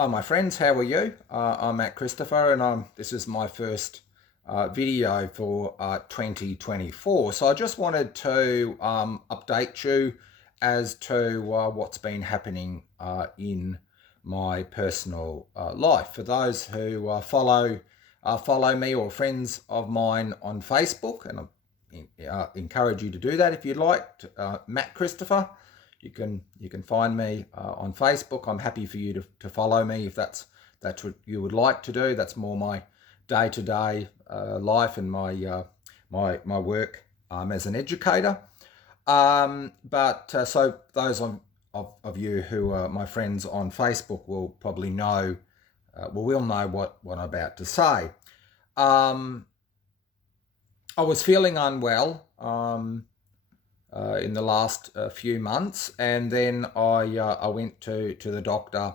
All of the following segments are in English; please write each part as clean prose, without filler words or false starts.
Hi, my friends. How are you? I'm Matt Christopher, and this is my first video for 2024. So I just wanted to update you as to what's been happening in my personal life. For those who follow me or friends of mine on Facebook, and I encourage you to do that if you'd like. Matt Christopher. You can find me on Facebook. I'm happy for you to follow me if that's what you would like to do. That's more my day-to-day life and my work as an educator. But so those of you who are my friends on Facebook will probably know, will know what I'm about to say. I was feeling unwell in the last few months, and then I went to the doctor,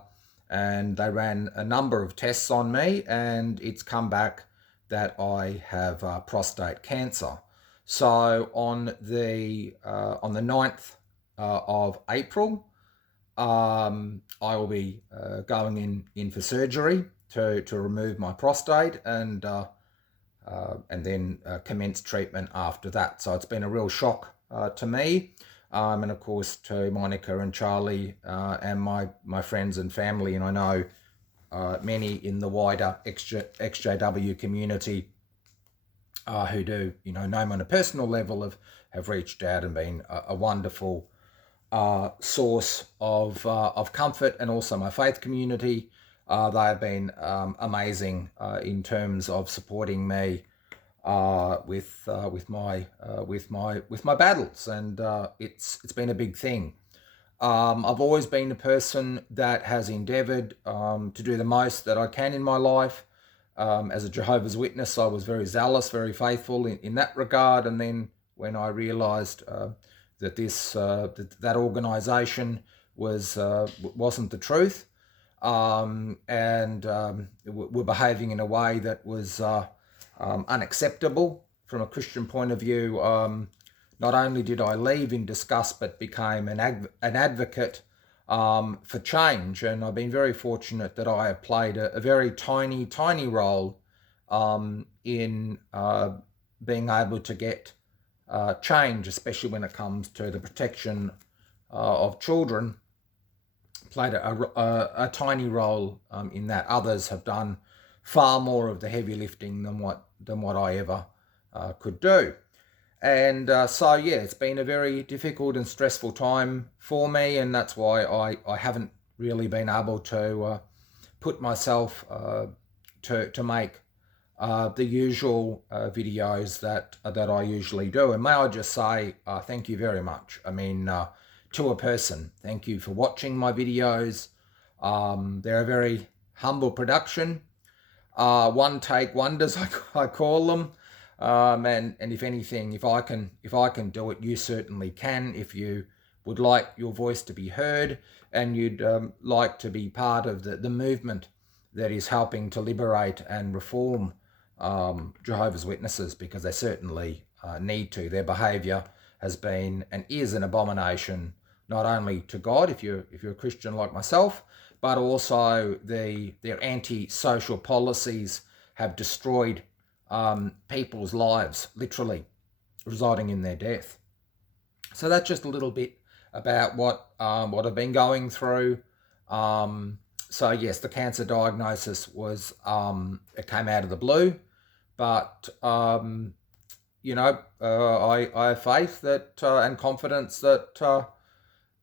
and they ran a number of tests on me, and it's come back that I have prostate cancer. So on the 9th of April, I will be going in for surgery to remove my prostate, and then commence treatment after that. So it's been a real shock to me, and of course to Monica and Charlie and my friends and family, and I know many in the wider XJW community who do know me on a personal level have reached out and been a wonderful source of comfort, and also my faith community. They have been amazing in terms of supporting me with my battles, and it's been a big thing. I've always been a person that has endeavoured to do the most that I can in my life. As a Jehovah's Witness, I was very zealous, very faithful in that regard. And then when I realised that that organisation wasn't the truth, and were behaving in a way that was unacceptable from a Christian point of view, not only did I leave in disgust, but became an advocate for change. And I've been very fortunate that I have played a very tiny role in being able to get change, especially when it comes to the protection of children. Played a tiny role in that. Others have done far more of the heavy lifting than what I ever could do. And so it's been a very difficult and stressful time for me, and that's why I haven't really been able to put myself to make the usual videos that I usually do. And may I just say thank you very much. I mean, to a person, thank you for watching my videos. They're a very humble production. One take wonders, I call them. And if anything, if I can do it, you certainly can. If you would like your voice to be heard, and you'd like to be part of the movement that is helping to liberate and reform Jehovah's Witnesses, because they certainly need to. Their behaviour has been and is an abomination, not only to God, if you're a Christian like myself, but also their anti-social policies have destroyed people's lives, literally, resulting in their death. So that's just a little bit about what I've been going through. So yes, the cancer diagnosis was it came out of the blue, but I have faith that and confidence that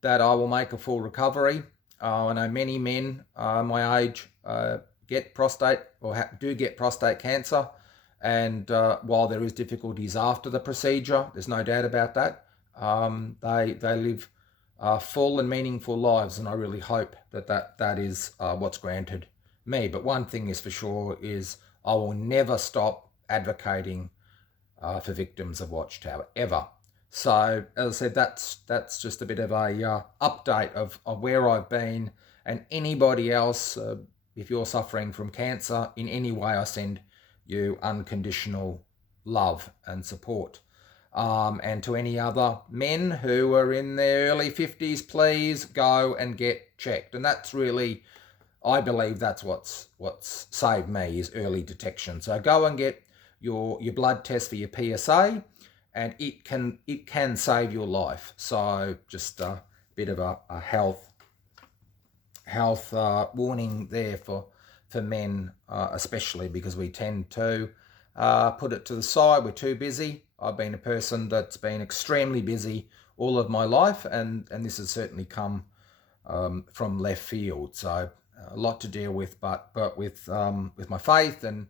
I will make a full recovery. I know many men my age get prostate or do get prostate cancer. And while there is difficulties after the procedure, there's no doubt about that, they live full and meaningful lives, and I really hope that is what's granted me. But one thing is for sure is I will never stop advocating for victims of Watchtower, ever. So as I said, that's just a bit of a update of where I've been, and anybody else, if you're suffering from cancer in any way, I send you unconditional love and support. And to any other men who are in their early 50s, please go and get checked. And that's really I believe that's what's saved me is early detection. So go and get your blood test for your PSA, and it can save your life. So just a bit of a health warning there for men, especially because we tend to put it to the side. We're too busy. I've been a person that's been extremely busy all of my life, and this has certainly come from left field. So a lot to deal with, but with my faith and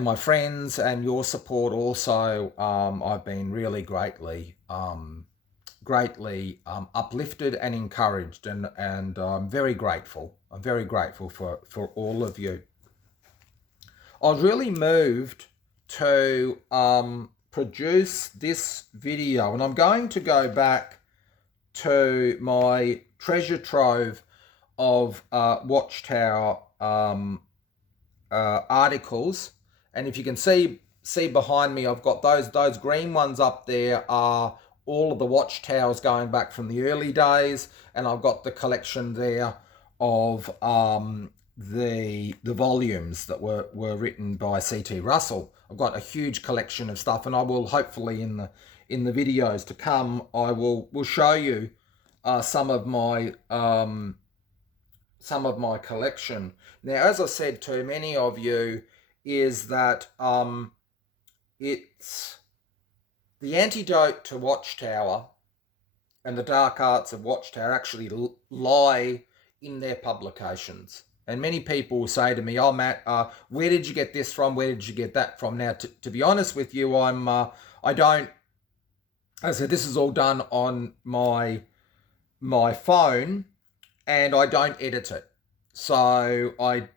my friends and your support also, I've been really greatly uplifted and encouraged, and I'm very grateful. I'm very grateful for all of you. I was really moved to produce this video, and I'm going to go back to my treasure trove of Watchtower articles, and if you can see behind me, I've got those green ones up there are all of the watchtowers going back from the early days, and I've got the collection there of the volumes that were written by C.T. Russell. I've got a huge collection of stuff, and I will hopefully in the videos to come, I will show you some of my collection. Now, as I said to many of you, is that it's the antidote to Watchtower and the dark arts of Watchtower actually lie in their publications. And many people will say to me, "Oh, Matt, where did you get this from? Where did you get that from?" Now, to be honest with you, I don't. As I said, this is all done on my phone, and I don't edit it. So I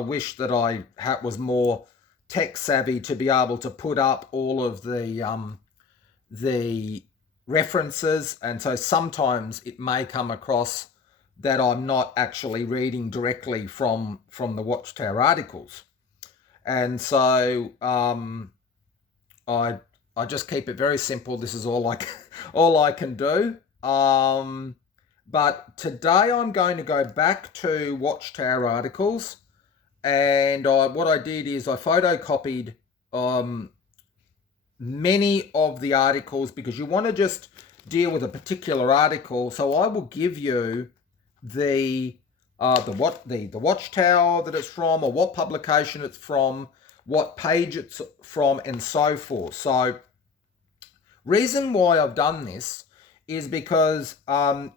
wish that I was more tech savvy to be able to put up all of the references, and so sometimes it may come across that I'm not actually reading directly from the Watchtower articles, and so I just keep it very simple. This is all I can do. But today I'm going to go back to Watchtower articles, and what I did is I photocopied many of the articles, because you want to just deal with a particular article. So I will give you the Watchtower that it's from, or what publication it's from, what page it's from, and so forth. So reason why I've done this is because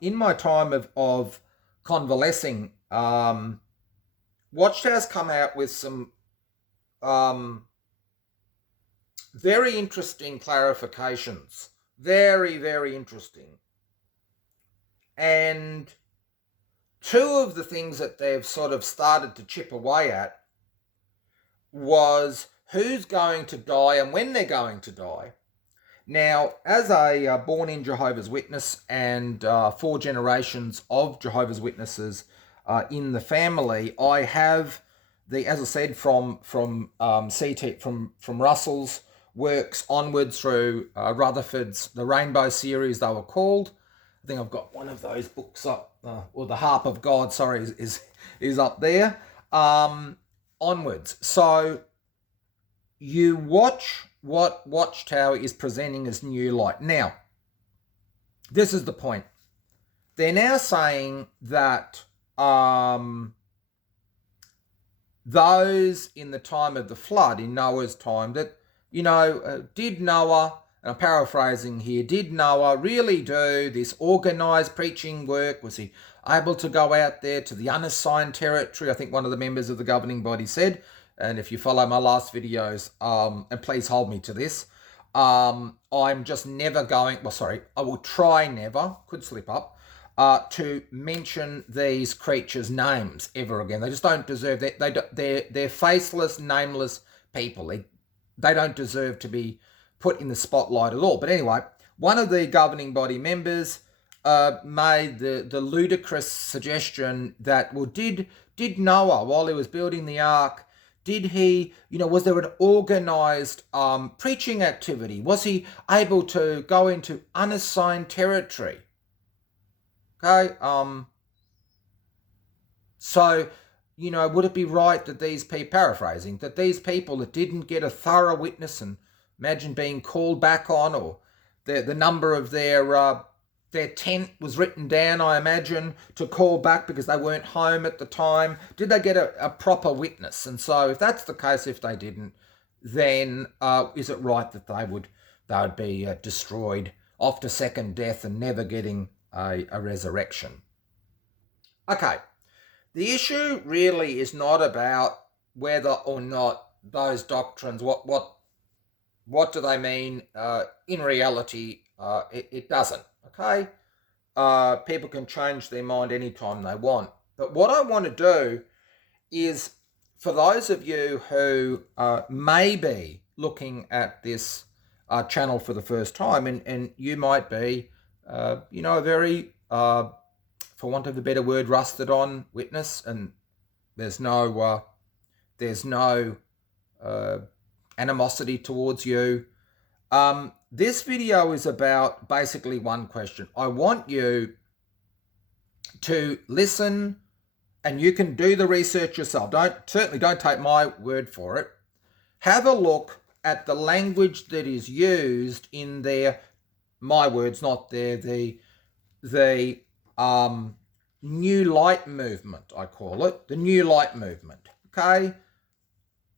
in my time of convalescing, Watchtower's come out with some very interesting clarifications. Very, very interesting. And two of the things that they've sort of started to chip away at was who's going to die and when they're going to die. Now, as a born-in Jehovah's Witness and 4 generations of Jehovah's Witnesses in the family, I have as I said, from CT from Russell's works onwards through Rutherford's The Rainbow series, they were called. I think I've got one of those books up, or The Harp of God, sorry, is up there. Onwards. So you watch what Watchtower is presenting as new light. Now, this is the point. They're now saying that those in the time of the flood, in Noah's time, that, did Noah, and I'm paraphrasing here, did Noah really do this organised preaching work? Was he able to go out there to the unassigned territory? I think one of the members of the governing body said, and if you follow my last videos, and please hold me to this, I'm just never going, I will try never, could slip up, to mention these creatures' names ever again. They just don't deserve that. They're faceless, nameless people. They don't deserve to be put in the spotlight at all. But anyway, one of the governing body members made the ludicrous suggestion that, well, did Noah, while he was building the ark, did he, was there an organised preaching activity? Was he able to go into unassigned territory? Okay, So, would it be right that these people, paraphrasing, that these people that didn't get a thorough witness, and imagine being called back on, or the number of their tent was written down, I imagine, to call back because they weren't home at the time. Did they get a proper witness? And so if that's the case, if they didn't, then is it right that they would be destroyed off to second death and never getting a resurrection? Okay, the issue really is not about whether or not those doctrines, what do they mean? In reality, it doesn't. Okay, people can change their mind anytime they want. But what I want to do is, for those of you who may be looking at this channel for the first time, and you might be, a very, for want of a better word, rusted on witness, and there's no animosity towards you. This video is about basically one question. I want you to listen, and you can do the research yourself. Certainly don't take my word for it. Have a look at the language that is used in my words, not the New Light movement, I call it, the New Light movement. Okay,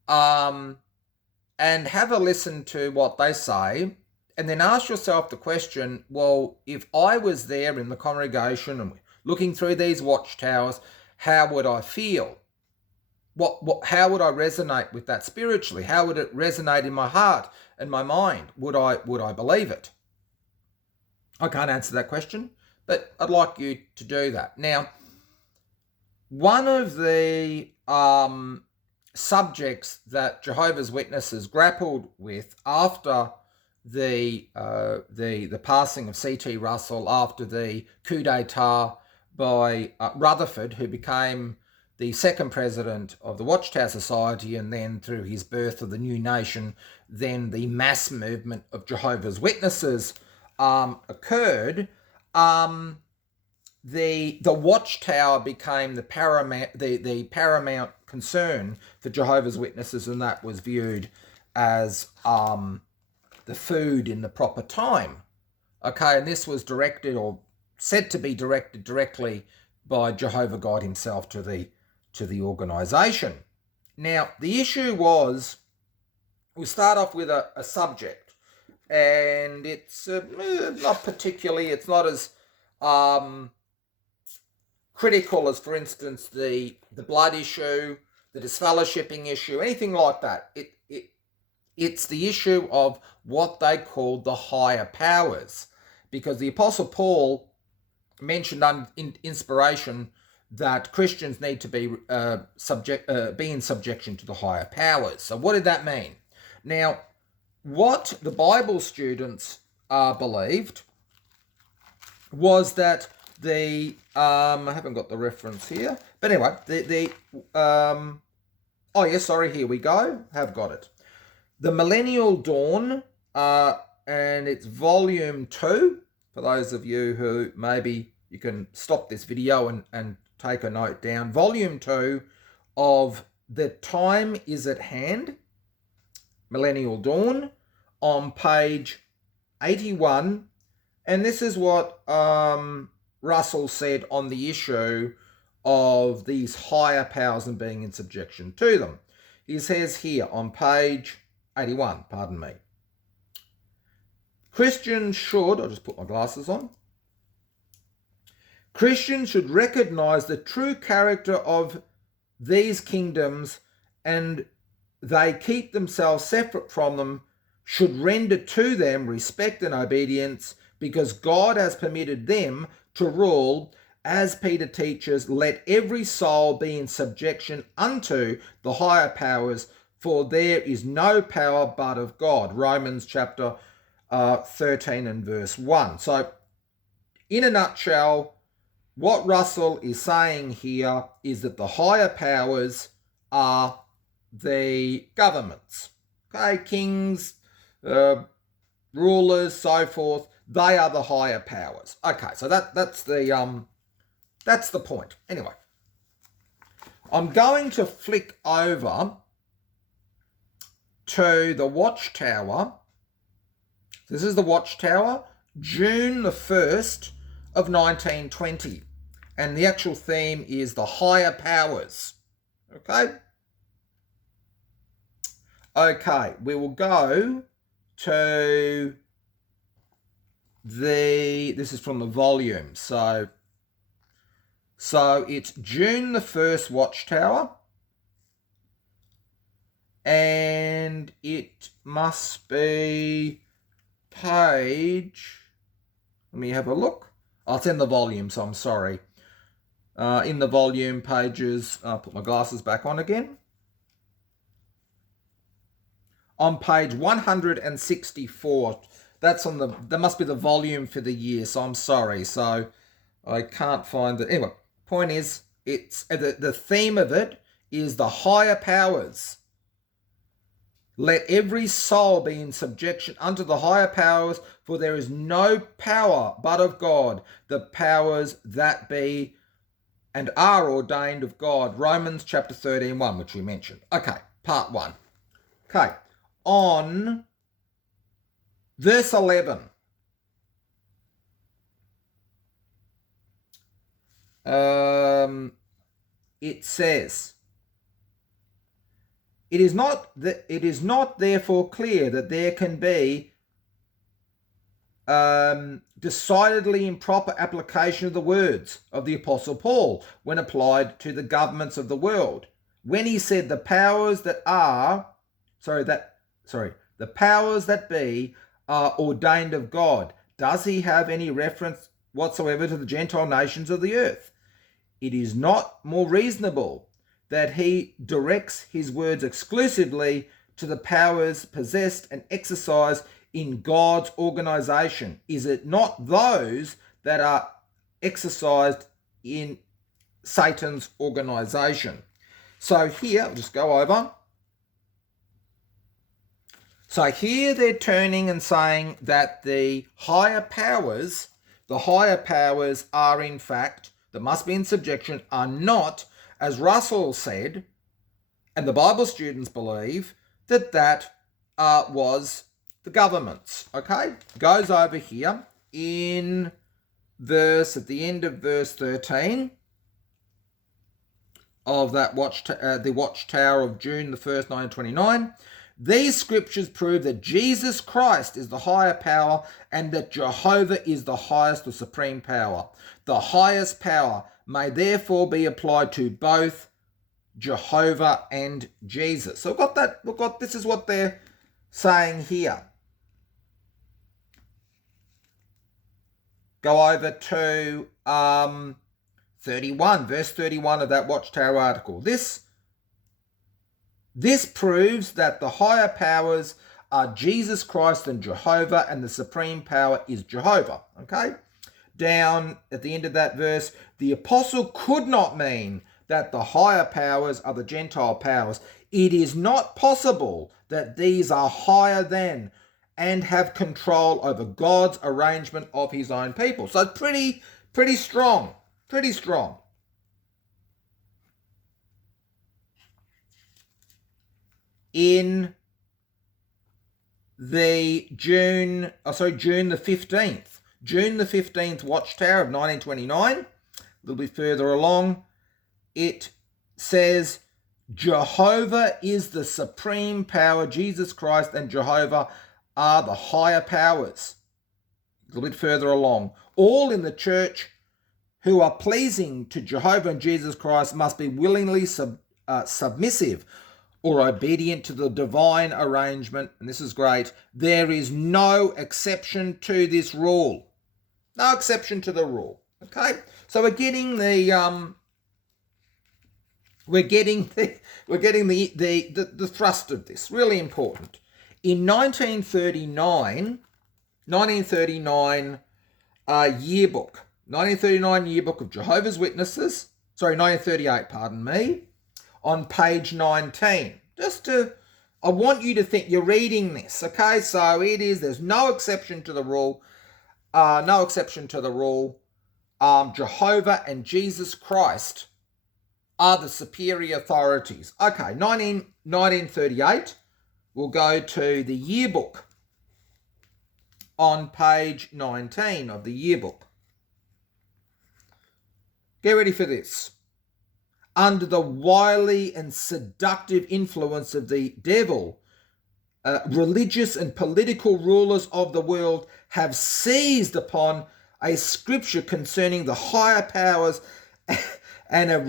and have a listen to what they say, and then ask yourself the question, well, if I was there in the congregation and looking through these watchtowers, how would I feel? How would I resonate with that spiritually? How would it resonate in my heart and my mind? Would I believe it? I can't answer that question, but I'd like you to do that. Now, one of the subjects that Jehovah's Witnesses grappled with after the passing of C.T. Russell, after the coup d'etat by Rutherford, who became the second president of the Watchtower Society, and then through his birth of the new nation, then the mass movement of Jehovah's Witnesses occurred. The Watchtower became the paramount concern for Jehovah's Witnesses, and that was viewed as the food in the proper time. Okay, and this was directed, or said to be directed directly by Jehovah God himself to the organisation. Now, the issue was, we'll start off with a subject, and it's not particularly, it's not as critical as, for instance, the blood issue, the disfellowshipping issue, anything like that. It's the issue of what they called the higher powers, because the Apostle Paul mentioned in inspiration that Christians need to be in subjection to the higher powers. So what did that mean? Now, what the Bible students believed was that I haven't got the reference here, but anyway, here we go, have got it. The Millennial Dawn, and it's volume 2, for those of you who maybe you can stop this video and take a note down. Volume 2 of The Time Is at Hand, Millennial Dawn, on page 81. And this is what Russell said on the issue of these higher powers and being in subjection to them. He says here on page 81, pardon me. Christians should, I'll just put my glasses on. Christians should recognize the true character of these kingdoms, and they keep themselves separate from them, should render to them respect and obedience, because God has permitted them to rule. As Peter teaches, let every soul be in subjection unto the higher powers, for there is no power but of God. Romans chapter 13 and verse 1. So, in a nutshell, what Russell is saying here is that the higher powers are the governments. Okay, kings, rulers, so forth. They are the higher powers. Okay, so that's the point. Anyway, I'm going to flick over to the Watchtower. This is the Watchtower, June the 1st of 1920. And the actual theme is the higher powers. Okay? Okay, we will go to this is from the volume. So it's June the 1st Watchtower. And it must be page, let me have a look. Oh, it's in the volume, so I'm sorry. In the volume pages, I'll put my glasses back on again. On page 164, that must be the volume for the year, so I'm sorry. So I can't find it. Anyway, point is, it's the theme of it is the higher powers. Let every soul be in subjection unto the higher powers, for there is no power but of God, the powers that be and are ordained of God. Romans chapter 13:1, which we mentioned. Okay, part 1. Okay, on verse 11. It says, It is not therefore clear that there can be decidedly improper application of the words of the Apostle Paul when applied to the governments of the world. When he said the powers that be are ordained of God, does he have any reference whatsoever to the Gentile nations of the earth? It is not more reasonable that he directs his words exclusively to the powers possessed and exercised in God's organization. Is it not those that are exercised in Satan's organization? So here, I'll just go over. So here they're turning and saying that the higher powers are in fact, that must be in subjection, are not, as Russell said, and the Bible students believe, that was the governments. Okay? Goes over here in at the end of verse 13 of that the Watchtower of June the 1st, 1929. These scriptures prove that Jesus Christ is the higher power and that Jehovah is the highest or supreme power. The highest power may therefore be applied to both Jehovah and Jesus. So this is what they're saying here. Go over to 31, verse 31 of that Watchtower article. This proves that the higher powers are Jesus Christ and Jehovah, and the supreme power is Jehovah. Okay? Down at the end of that verse, the apostle could not mean that the higher powers are the Gentile powers. It is not possible that these are higher than and have control over God's arrangement of his own people. So it's pretty strong. Pretty strong. In the June the 15th. June the 15th Watchtower of 1929. A little bit further along, it says, Jehovah is the supreme power. Jesus Christ and Jehovah are the higher powers. A little bit further along. All in the church who are pleasing to Jehovah and Jesus Christ must be willingly submissive or obedient to the divine arrangement. And this is great. There is no exception to this rule. No exception to the rule. Okay? So we're getting the thrust of this. Really important. In 1939 yearbook. 1939 yearbook of Jehovah's Witnesses. 1938, pardon me. On page 19. I want you to think, you're reading this, okay? So there's no exception to the rule. Jehovah and Jesus Christ are the superior authorities. Okay, 1938, we'll go to the yearbook on page 19 of the yearbook. Get ready for this. Under the wily and seductive influence of the devil, religious and political rulers of the world have seized upon a scripture concerning the higher powers and have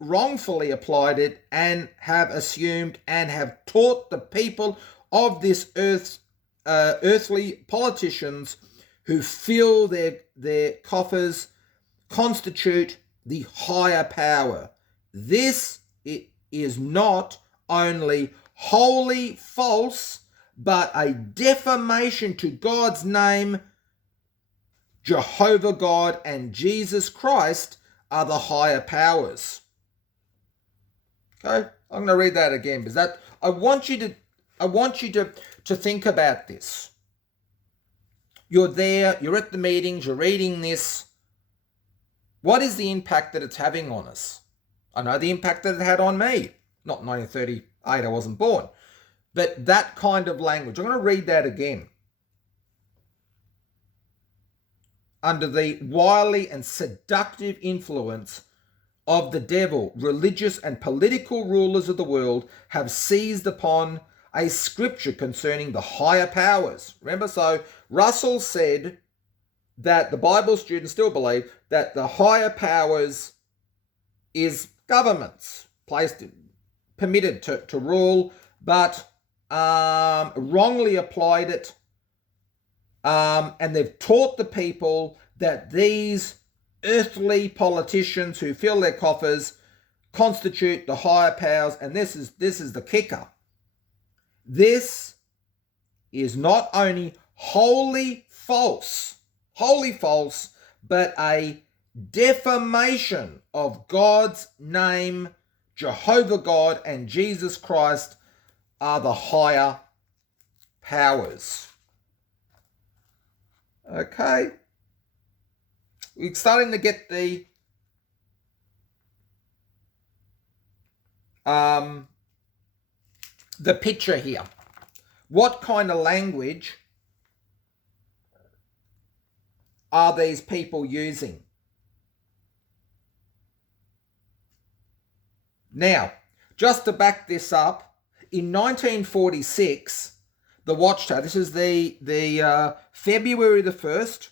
wrongfully applied it, and have assumed and have taught the people of this earthly politicians who fill their coffers constitute the higher power. This is not only wholly false, but a defamation to God's name. Jehovah God and Jesus Christ are the higher powers. Okay, I'm going to read that again because I want you to think about this. You're there, you're at the meetings, you're reading this. What is the impact that it's having on us? I know the impact that it had on me. Not 1938, I wasn't born. But that kind of language, I'm going to read that again. Under the wily and seductive influence of the devil, religious and political rulers of the world have seized upon a scripture concerning the higher powers. Remember, so Russell said that the Bible students still believe that the higher powers is governments, permitted to rule, but wrongly applied it. And they've taught the people that these earthly politicians who fill their coffers constitute the higher powers. And this is the kicker. This is not only wholly false, but a defamation of God's name. Jehovah God and Jesus Christ are the higher powers. Okay, we're starting to get the picture here. What kind of language are these people using? Now, just to back this up, in 1946, the Watchtower, this is the February the 1st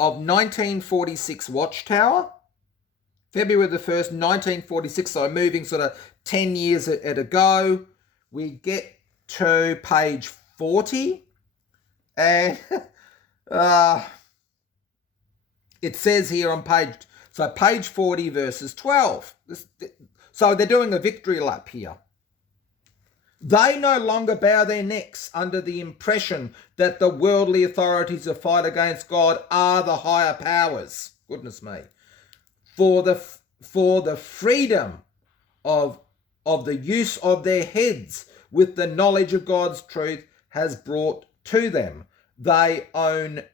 of 1946 Watchtower. February the 1st, 1946, so moving sort of 10 years at a go. We get to page 40, and it says here on page 40 verses 12. So they're doing a victory lap here. They no longer bow their necks under the impression that the worldly authorities who fight against God are the higher powers. Goodness me. For the freedom of the use of their heads with the knowledge of God's truth has brought to them. They own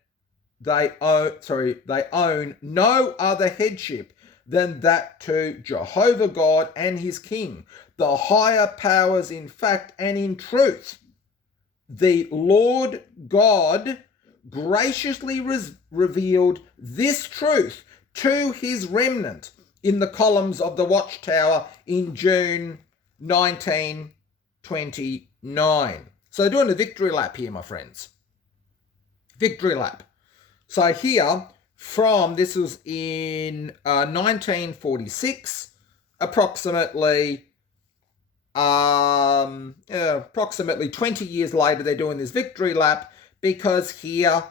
no other headship than that to Jehovah God and his King, the higher powers in fact and in truth. The Lord God graciously revealed this truth to his remnant in the columns of the Watchtower in June 1929. So doing a victory lap here, my friends. Victory lap. So here, this was in 1946, approximately 20 years later, they're doing this victory lap because here,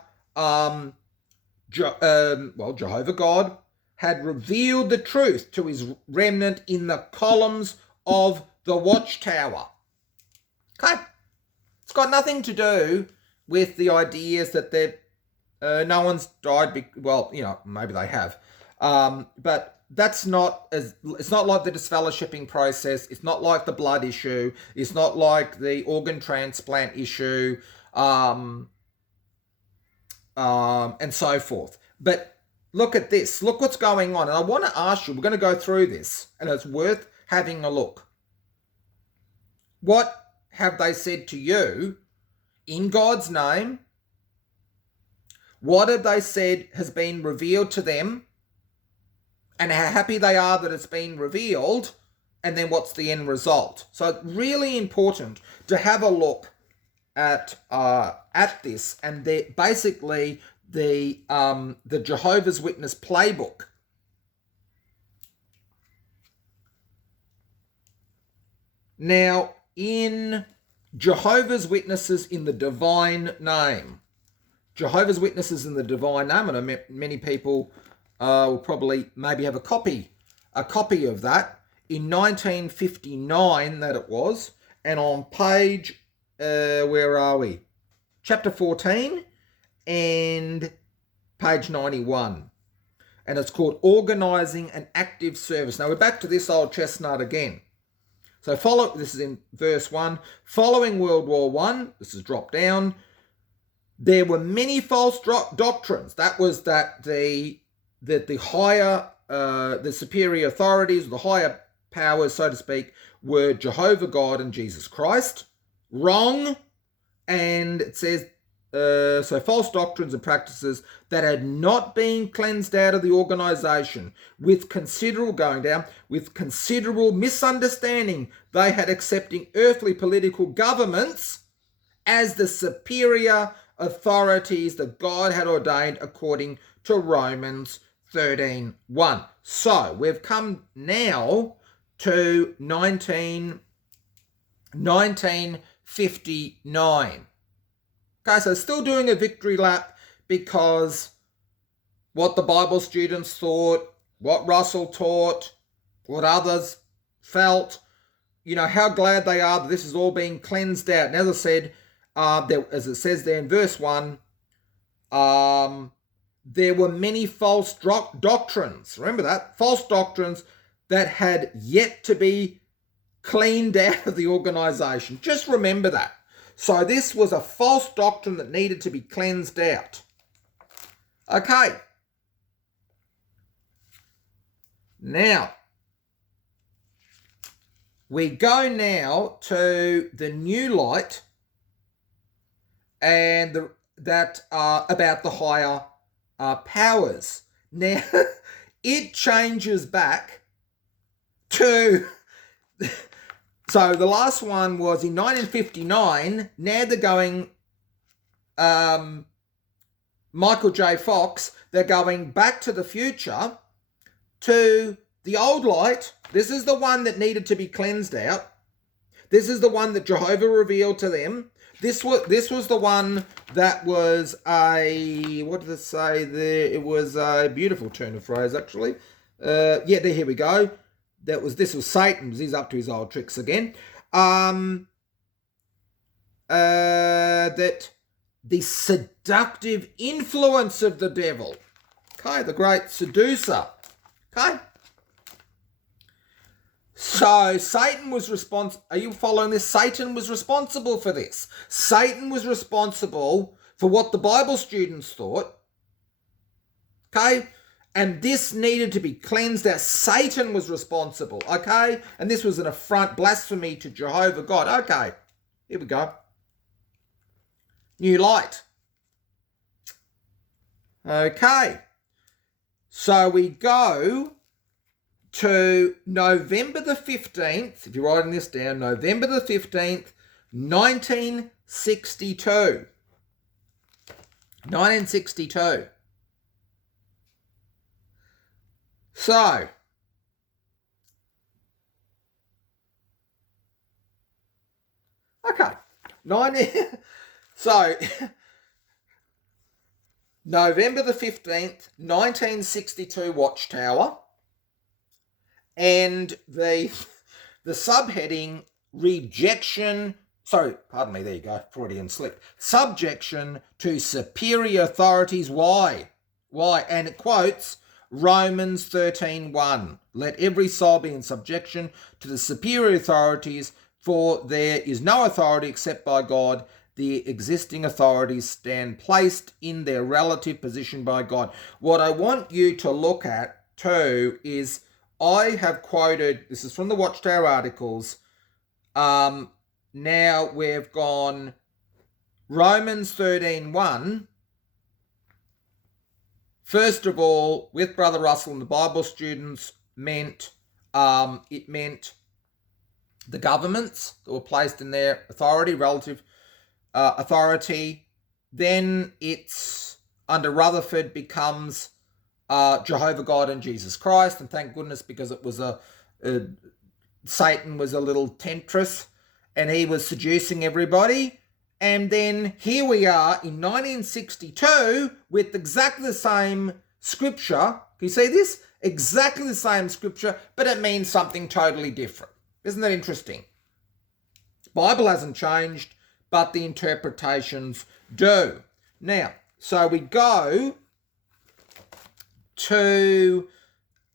Jehovah God had revealed the truth to his remnant in the columns of the Watchtower. Okay? It's got nothing to do with the ideas that no one's died. Maybe they have. But it's not like the disfellowshipping process. It's not like the blood issue. It's not like the organ transplant issue, and so forth. But Look at this. Look what's going on. And I want to ask you, we're going to go through this, and it's worth having a look. What have they said to you in God's name? What have they said has been revealed to them? And how happy they are that it's been revealed? And then what's the end result? So it's really important to have a look at this, and basically the Jehovah's Witness playbook. Now, in Jehovah's Witnesses in the divine name, Jehovah's Witnesses in the divine name, and I know many people will probably maybe have a copy of that. In 1959, that it was, and on page, where are we? Chapter 14 and page 91. And it's called Organising an Active Service. Now we're back to this old chestnut again. So this is in verse 1. Following World War I, this is dropped down, there were many false doctrines. That was that the higher, the superior authorities, the higher powers, so to speak, were Jehovah God and Jesus Christ. Wrong. And it says, so false doctrines and practices that had not been cleansed out of the organisation with considerable misunderstanding they had accepting earthly political governments as the superior authorities that God had ordained according to Romans 13:1. So we've come now to 1959. Okay, so still doing a victory lap because what the Bible students thought, what Russell taught, what others felt, how glad they are that this is all being cleansed out. And as I said, as it says there in verse 1, there were many false doctrines. Remember that? False doctrines that had yet to be cleaned out of the organisation. Just remember that. So this was a false doctrine that needed to be cleansed out. Okay. Now, we go now to the new light and about the higher powers. Now, it changes back to... So the last one was in 1959. Now they're going, Michael J. Fox, they're going back to the future to the old light. This is the one that needed to be cleansed out. This is the one that Jehovah revealed to them. This was the one that was what did it say there? It was a beautiful turn of phrase, actually. Here we go. This was Satan. He's up to his old tricks again. That the seductive influence of the devil. Okay, the great seducer. Okay. So Satan was responsible. Are you following this? Satan was responsible for this. Satan was responsible for what the Bible students thought. Okay. And this needed to be cleansed out. Satan was responsible, okay? And this was an affront, blasphemy to Jehovah God. Okay, here we go. New light. Okay, so we go to November the 15th, if you're writing this down, November the 15th, 1962. 1962. So, okay, November the 15th, 1962 Watchtower, and the subheading, rejection, there you go, Freudian slip, subjection to superior authorities. Why? And it quotes Romans 13:1. Let every soul be in subjection to the superior authorities, for there is no authority except by God, the existing authorities stand placed in their relative position by God. What I want you to look at too is I have quoted, this is from the Watchtower articles. Now we've gone Romans 13:1. First of all, with Brother Russell and the Bible students, it meant the governments that were placed in their authority, relative authority. Then it's under Rutherford becomes Jehovah God and Jesus Christ, and thank goodness, because it was Satan was a little temptress and he was seducing everybody. And then here we are in 1962 with exactly the same scripture. Can you see this? Exactly the same scripture, but it means something totally different. Isn't that interesting? The Bible hasn't changed, but the interpretations do. Now, so we go to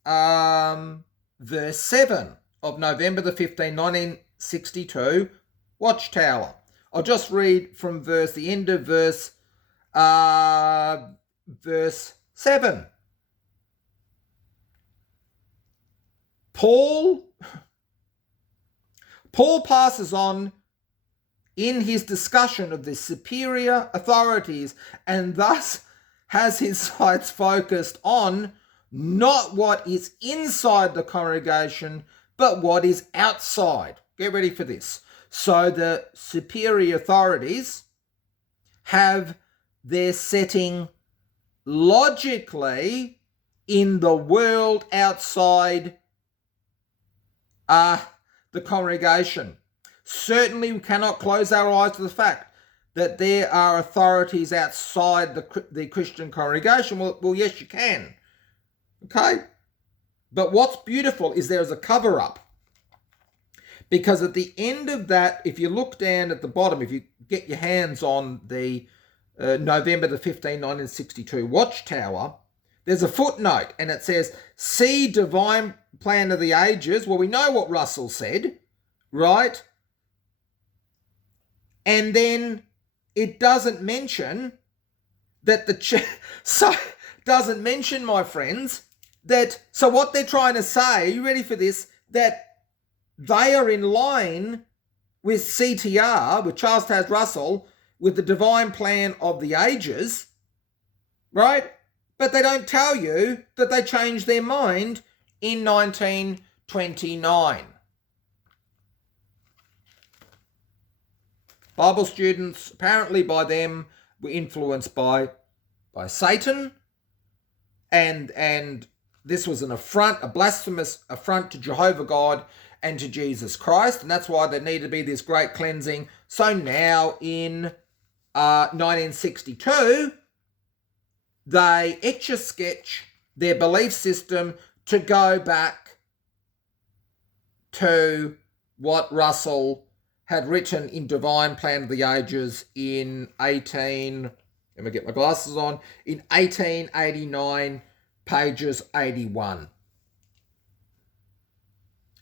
verse 7 of November the 15th, 1962, Watchtower. I'll just read from the end of verse 7. Paul passes on in his discussion of the superior authorities, and thus has his sights focused on not what is inside the congregation, but what is outside. Get ready for this. So the superior authorities have their setting logically in the world outside the congregation. Certainly we cannot close our eyes to the fact that there are authorities outside the Christian congregation. Well, yes, you can. Okay? But what's beautiful is there is a cover-up. Because at the end of that, if you look down at the bottom, if you get your hands on the November the 15th, 1962 Watchtower, there's a footnote and it says, see divine plan of the ages. Well, we know what Russell said, right? And then it doesn't mention that doesn't mention, my friends, that, so what they're trying to say, are you ready for this? That they are in line with CTR, with Charles Taze Russell, with the divine plan of the ages, right? But they don't tell you that they changed their mind in 1929. Bible students, apparently by them, were influenced by Satan, and this was an affront, a blasphemous affront to Jehovah God and to Jesus Christ, and that's why there needed to be this great cleansing. So now in 1962, they etch-a-sketch their belief system to go back to what Russell had written in Divine Plan of the Ages in 1889, pages 81.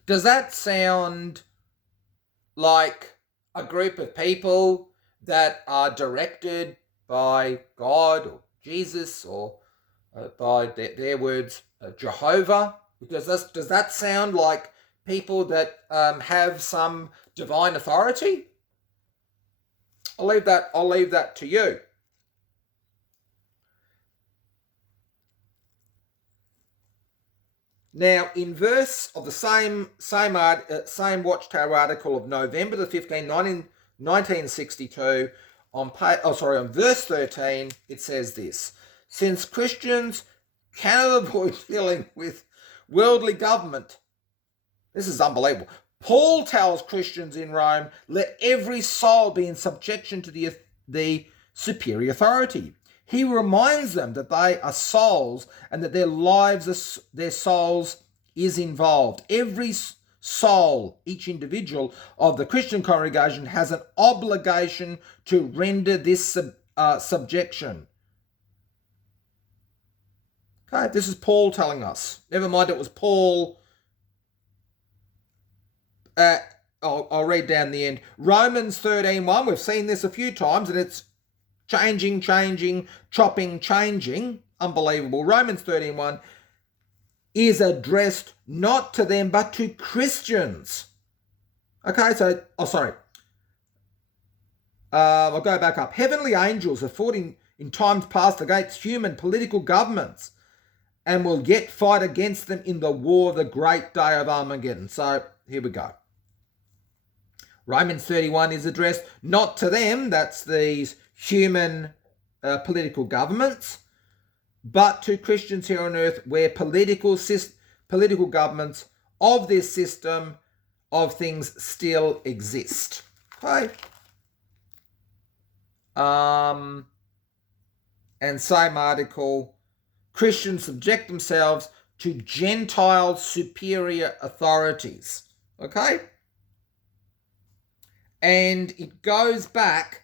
Does that sound like a group of people that are directed by God or Jesus or by their words, Jehovah? Does that sound like people that have some divine authority? I'll leave that to you. Now, in verse of the same Watchtower article of November the 15th, 1962, on verse 13, it says this: since Christians cannot avoid dealing with worldly government, this is unbelievable. Paul tells Christians in Rome, let every soul be in subjection to the superior authority. He reminds them that they are souls and that their souls is involved. Every soul, each individual of the Christian congregation has an obligation to render this subjection. Okay, this is Paul telling us. Never mind, it was Paul I'll read down the end. Romans 13:1. We've seen this a few times, and it's changing, chopping, changing. Unbelievable. Romans 13:1 is addressed not to them, but to Christians. Okay, so, I'll go back up. Heavenly angels have fought in times past against human political governments and will yet fight against them in the war of the great day of Armageddon. So, here we go. Romans 31 is addressed not to them, that's these human political governments, but to Christians here on earth where political governments of this system of things still exist. Okay. And same article, Christians subject themselves to Gentile superior authorities. Okay? And it goes back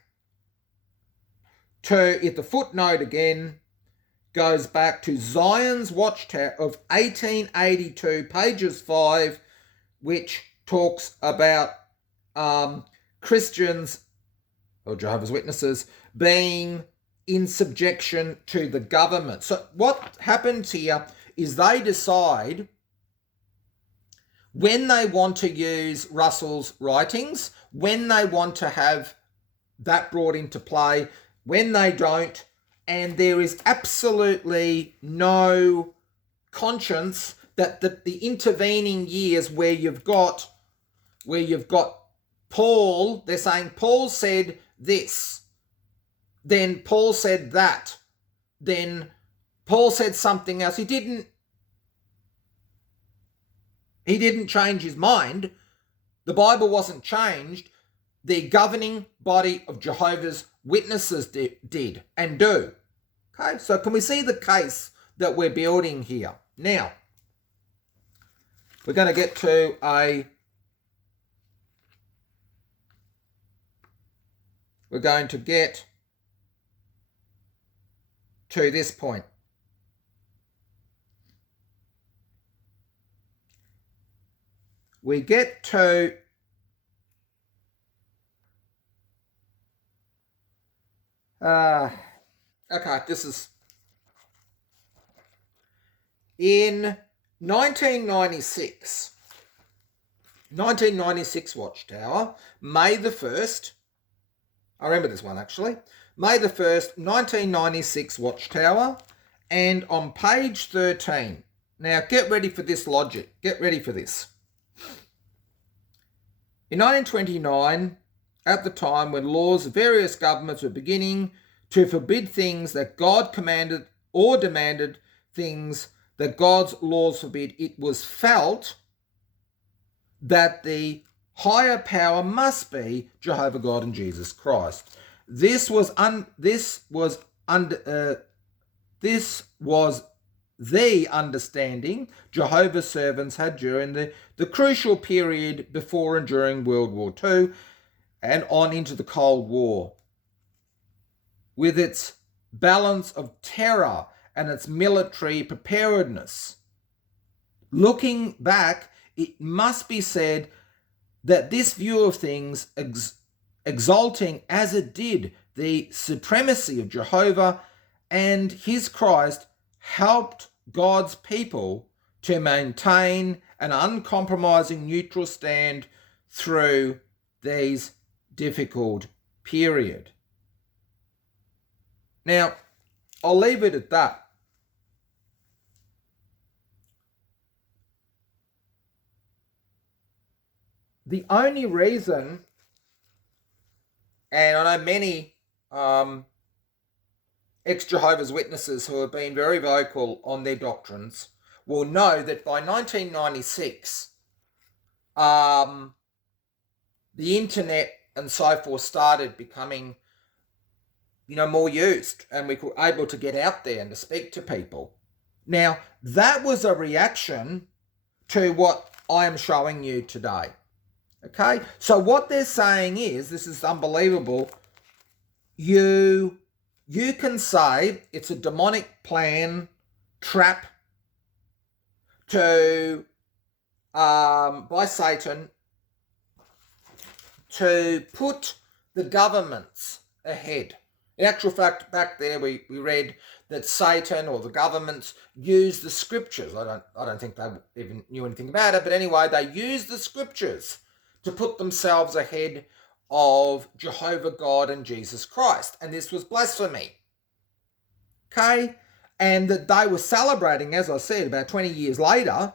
to, if the footnote again, goes back to Zion's Watchtower of 1882, pages 5, which talks about Christians or Jehovah's Witnesses being in subjection to the government. So what happens here is they decide when they want to use Russell's writings, when they want to have that brought into play, when they don't, and there is absolutely no conscience that the intervening years where you've got Paul, they're saying Paul said this, then Paul said that, then Paul said something else. He didn't change his mind. The Bible wasn't changed. The governing body of Jehovah's Witnesses did and do. Okay, so can we see the case that we're building here? Now, we're going to get to this point. We get to this is in 1996 Watchtower, May the 1st, I remember this one actually, May the 1st, 1996 Watchtower, and on page 13, now get ready for this logic, get ready for this. In 1929, at the time when laws of various governments were beginning to forbid things that God commanded or demanded things that God's laws forbid, it was felt that the higher power must be Jehovah God and Jesus Christ. This was the understanding Jehovah's servants had during the crucial period before and during World War II and on into the Cold War, with its balance of terror and its military preparedness. Looking back, it must be said that this view of things, exalting as it did the supremacy of Jehovah and his Christ, helped God's people to maintain an uncompromising neutral stand through these difficult period. Now, I'll leave it at that. The only reason, and I know many ex-Jehovah's Witnesses who have been very vocal on their doctrines will know that by 1996, the internet and so forth started becoming, more used, and we were able to get out there and to speak to people. Now, that was a reaction to what I am showing you today. Okay? So what they're saying is, this is unbelievable, you can say it's a demonic plan, trap to by Satan to put the governments ahead. In actual fact, back there we read that Satan or the governments used the scriptures. I don't think they even knew anything about it, but anyway, they used the scriptures to put themselves ahead of Jehovah God and Jesus Christ. And this was blasphemy. Okay? And that they were celebrating, as I said, about 20 years later,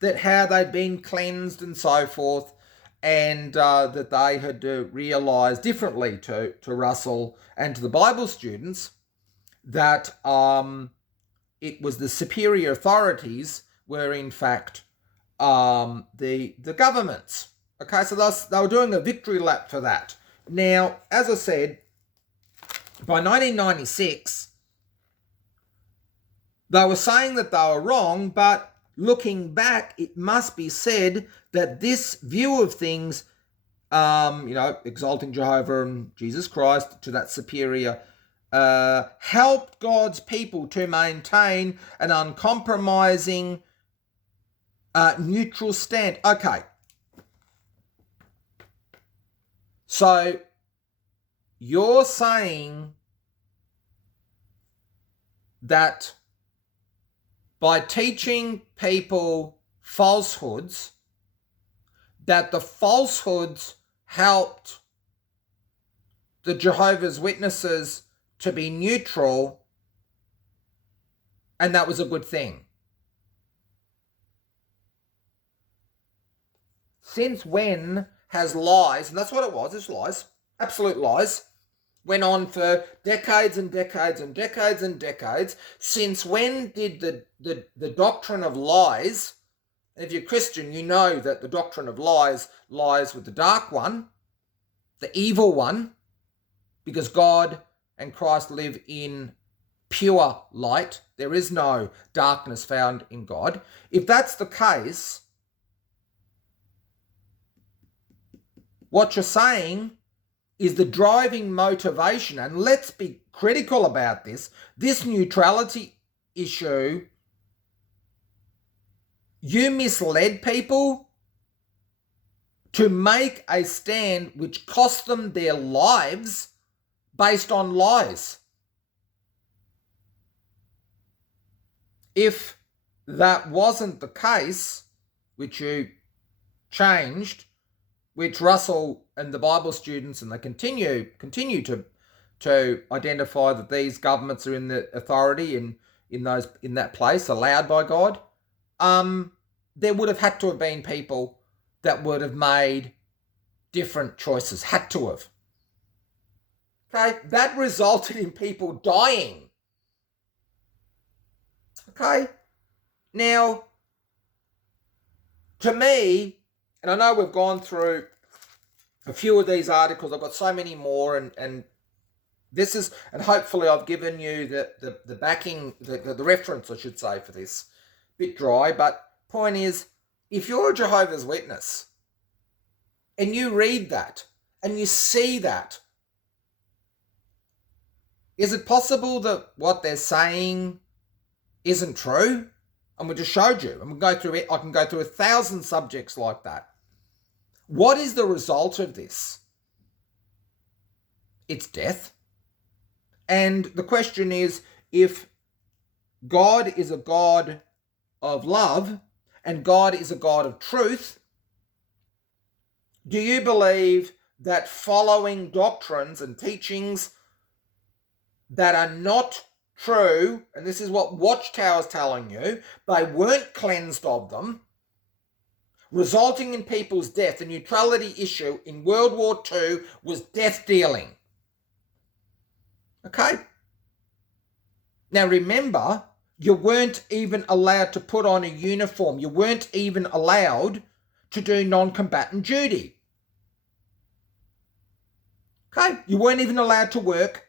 that how they'd been cleansed and so forth, and that they had realised differently to Russell and to the Bible students that it was the superior authorities were in fact the governments. Okay, so they were doing a victory lap for that. Now, as I said, by 1996, they were saying that they were wrong, but looking back, it must be said that this view of things, exalting Jehovah and Jesus Christ to that superior, helped God's people to maintain an uncompromising, neutral stand. Okay. So, you're saying that by teaching people falsehoods, that the falsehoods helped the Jehovah's Witnesses to be neutral, and that was a good thing. Since when has lies, and that's what it was, it's lies, absolute lies, went on for decades and decades and decades and decades. Since when did the doctrine of lies, and if you're Christian, you know that the doctrine of lies lies with the dark one, the evil one, because God and Christ live in pure light. There is no darkness found in God. If that's the case, what you're saying is the driving motivation, and let's be critical about this neutrality issue, you misled people to make a stand which cost them their lives based on lies. If that wasn't the case, which you changed, which Russell and the Bible students, and they continue to identify that these governments are in the authority in that place, allowed by God, there would have had to have been people that would have made different choices, had to have. Okay, that resulted in people dying. Okay, now, to me, and I know we've gone through a few of these articles, I've got so many more, and this is, and hopefully I've given you the backing, the reference, I should say, for this. Bit dry, but point is, if you're a Jehovah's Witness and you read that and you see that, is it possible that what they're saying isn't true? And we just showed you. And I can go through 1,000 subjects like that. What is the result of this? It's death. And the question is, if God is a God of love and God is a God of truth, do you believe that following doctrines and teachings that are not true, and this is what Watchtower's telling you, they weren't cleansed of them, resulting in people's death? The neutrality issue in World War II was death dealing. Okay? Now remember, you weren't even allowed to put on a uniform. You weren't even allowed to do non-combatant duty. Okay? You weren't even allowed to work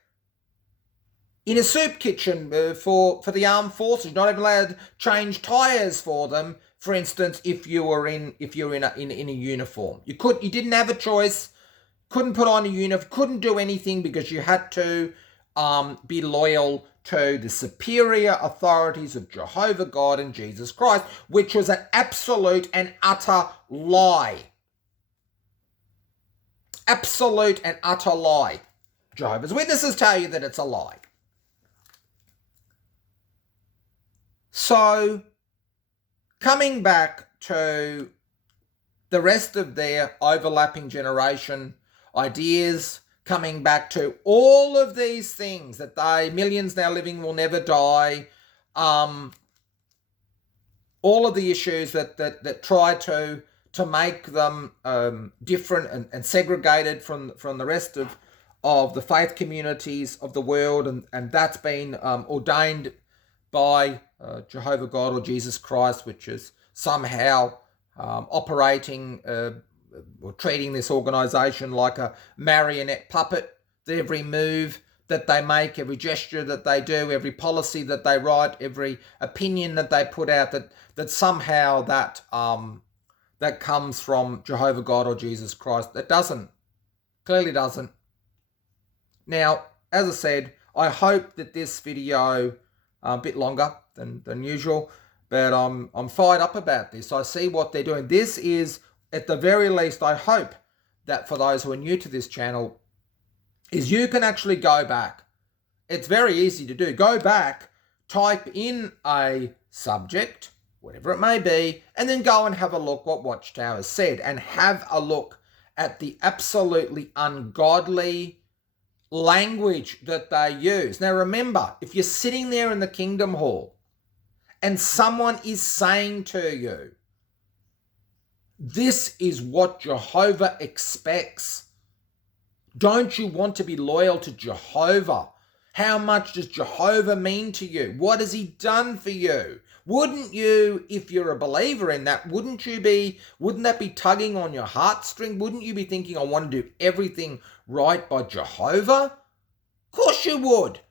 in a soup kitchen for the armed forces. You're not even allowed to change tyres for them, for instance, if you're in a uniform. You didn't have a choice, couldn't put on a uniform, couldn't do anything, because you had to be loyal to the superior authorities of Jehovah God and Jesus Christ, which was an absolute and utter lie. absolute and utter lie. Jehovah's Witnesses tell you that it's a lie. So, coming back to the rest of their overlapping generation ideas, coming back to all of these things that millions now living will never die, all of the issues that try to make them different and segregated from the rest of the faith communities of the world, and that's been ordained by Jehovah God or Jesus Christ, which is somehow operating or treating this organisation like a marionette puppet. Every move that they make, every gesture that they do, every policy that they write, every opinion that they put out, that somehow that comes from Jehovah God or Jesus Christ. It doesn't. Clearly doesn't. Now, as I said, I hope that this video a bit longer than usual, but I'm fired up about this. I see what they're doing. This is, at the very least, I hope that for those who are new to this channel, is you can actually go back. It's very easy to do. Go back, type in a subject, whatever it may be, and then go and have a look what Watchtower said, and have a look at the absolutely ungodly language that they use. Now remember, if you're sitting there in the Kingdom Hall and someone is saying to you, this is what Jehovah expects, don't you want to be loyal to Jehovah? How much does Jehovah mean to you? What has he done for you? Wouldn't you, if you're a believer in that, wouldn't that be tugging on your heartstring? Wouldn't you be thinking, I want to do everything right by Jehovah? Of course you would.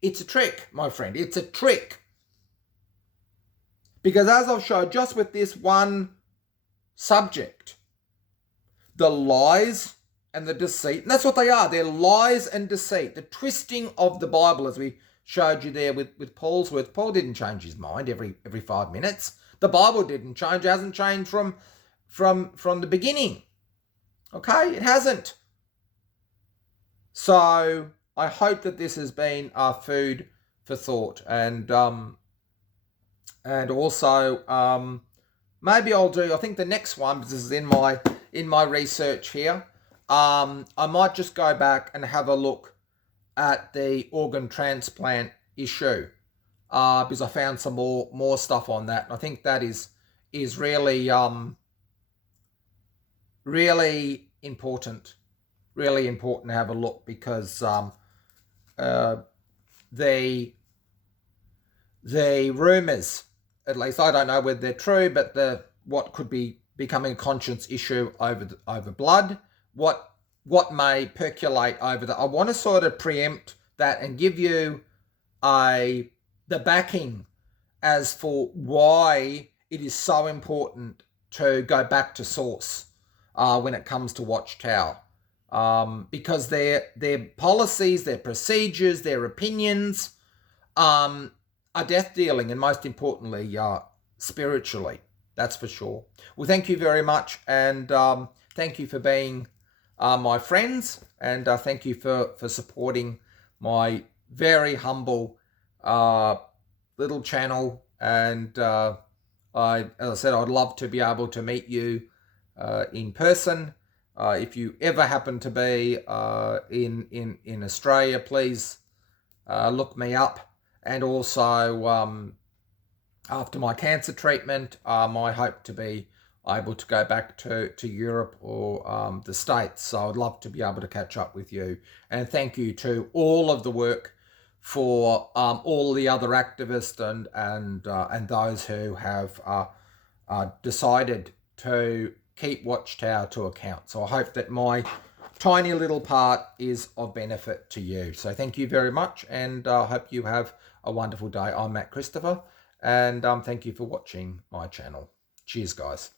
It's a trick, my friend. It's a trick. Because as I've showed just with this one subject, the lies and the deceit, and that's what they are. They're lies and deceit. The twisting of the Bible, as we showed you there with Paul's words. Paul didn't change his mind every 5 minutes. The Bible didn't change. It hasn't changed from the beginning. Okay? It hasn't. So I hope that this has been food for thought, and also maybe I'll do. I think the next one, because this is in my research here. I might just go back and have a look at the organ transplant issue, because I found some more stuff on that, and I think that is really really important to have a look, because the rumours, at least I don't know whether they're true, but what could be becoming a conscience issue over blood, what may percolate over that. I want to sort of preempt that and give you the backing as for why it is so important to go back to source when it comes to Watchtower. Because their policies, their procedures, their opinions are death dealing, and most importantly, spiritually. That's for sure. Well, thank you very much, and thank you for being my friends, and thank you for supporting my very humble little channel. And as I said, I'd love to be able to meet you in person. If you ever happen to be in Australia, please look me up. And also, after my cancer treatment, I hope to be able to go back to Europe or the States. So I'd love to be able to catch up with you. And thank you to all of the work for all the other activists and those who have decided to keep Watchtower to account. So I hope that my tiny little part is of benefit to you. So thank you very much, and I hope you have a wonderful day. I'm Matt Christopher, and thank you for watching my channel. Cheers, guys.